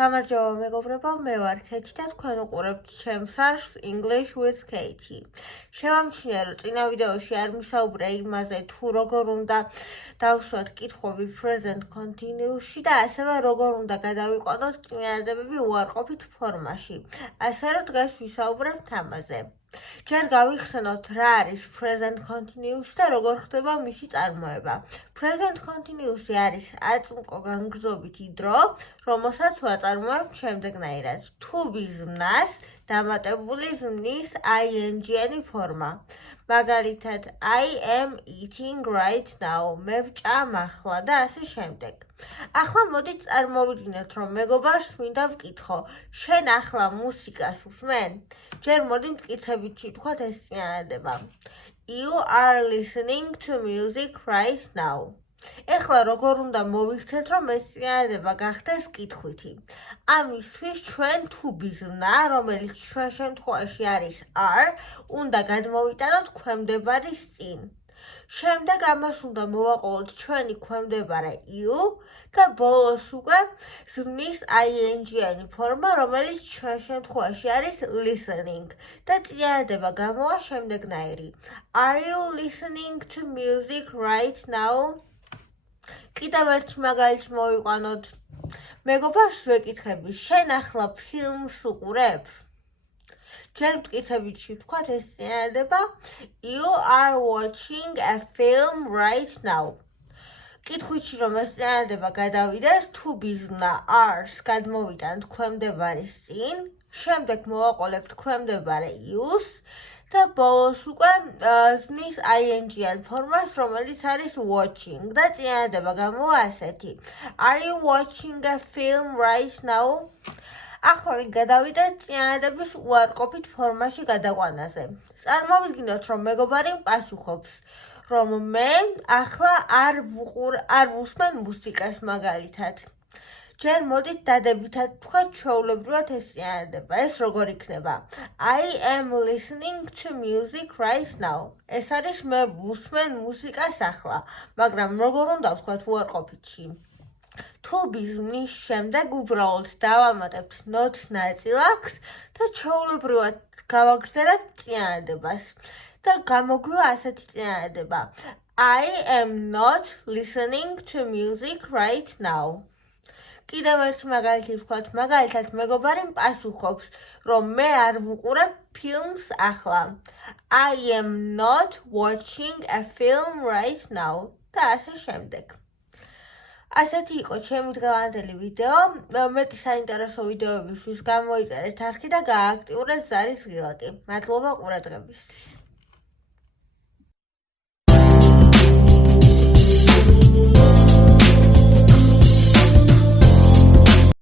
გამარჯობა მეგობრებო, მე ვარ ქეთი და თქვენ უყურებთ ჩემს არხს English with Katie. შევამჩნია, რომ წინა ვიდეოში არ მისაუბრე იმაზე, თუ როგორ უნდა დავსვათ კითხვები present continuous-ში და ასევე როგორ უნდა გადავიყვანოთ წინადადებები უარყოფით ფორმაში. ასე რომ დღეს ვისაუბრებთ ამაზე. ჯერ გავიხსენოთ რა არის present continuous და როგორ ხდება მისი წარმოება. Present continuous არის აწმყო განგრძობითი დრო, რომელსაც ვაწარმოებთ შემდეგნაირად. To be ზმნას დამატებული ზმნის ing-იანი ფორმა. მაგალითად, I am eating right now. მე ვჭამ ახლა და ასე შემდეგ. ახლა მოდით წარმოვიდგინოთ, რომ მეგობარს მინდა ვკითხო, შენ ახლა მუსიკას უსმენ? ჯერ მოდი მტკიცებით შევთქვათ ეს წინადადება. You are listening to music right now. ეხლა როგორ უნდა მოვიქცეთ, რომ ეს წინადადება გახდეს კითხვითი. ამისთვის ჩვენ to be ზმნა, რომელიც ჩვენ შემთხვევაში არის are, უნდა გადმოვიტანოთ ქვემდებარის წინ. შემდეგ ამას უნდა მოვაყოლოთ ჩვენი ქვემდებარე you და ბოლოს უკვე ზმნის ing-იანი ფორმა, რომელიც ჩვენ შემთხვევაში არის listening და წინადადება გამოვა შემდეგნაირი. Are you listening to music right now? კიდევ ერთი მაგალითი მოვიყვანოთ. მეგობარს ვეკითხები, შენ ახლა ფილმს უყურებ? ჯერ მტკიცებით შევთქვათ ეს წინადადება. You are watching a film right now. კითხვით რომ ეს წინადადება გადავიდეს, to be ზმნა are-ს გადმოვიტანთ ქვემდებარის წინ, შემდეგ მოვაყოლებთ ქვემდებარე you-ს და ბოლოს უკვე ზმნის ing-იან ფორმას, რომელიც არის watching და წინადადება გამოვა ასეთი. Are you watching a film right now? ახლა გადავიდეთ წინადადების უარყოფით ფორმაში გადაყვანაზე. წარმოვიდგინოთ, რომ მეგობარი პასუხობს, რომ მე ახლა არ ვუსმენ მუსიკას მაგალითად. ჯერ მოდით დადებითად ვთქვათ ჩვეულებრივად ეს წინადადება. ეს როგორ იქნება? I am listening to music right now. ეს არის მე ვუსმენ მუსიკას ახლა, მაგრამ როგორ უნდა ვთქვათ უარყოფითში? To be ზმნის შემდეგ უბრალოდ დავამატებთ not ნაწილაკს და ჩვეულებრივად გავაგრძელებთ წინადადებას და გამოგვივა ასეთი წინადადება. I am not listening to music right now. კიდევ ერთი მაგალითი ვთქვათ, მაგალითად მეგობარი პასუხობს, რომ მე არ ვუყურებ ფილმს ახლა. I am not watching a film right now და ასე შემდეგ. ასეთი იყო ჩემი დღევანდელი ვიდეო. მეტი საინტერესო ვიდეოებისთვის გამოიწერეთ არხი და გააქტიურეთ ზარის ღილაკი. მადლობა ყურადღებისთვის.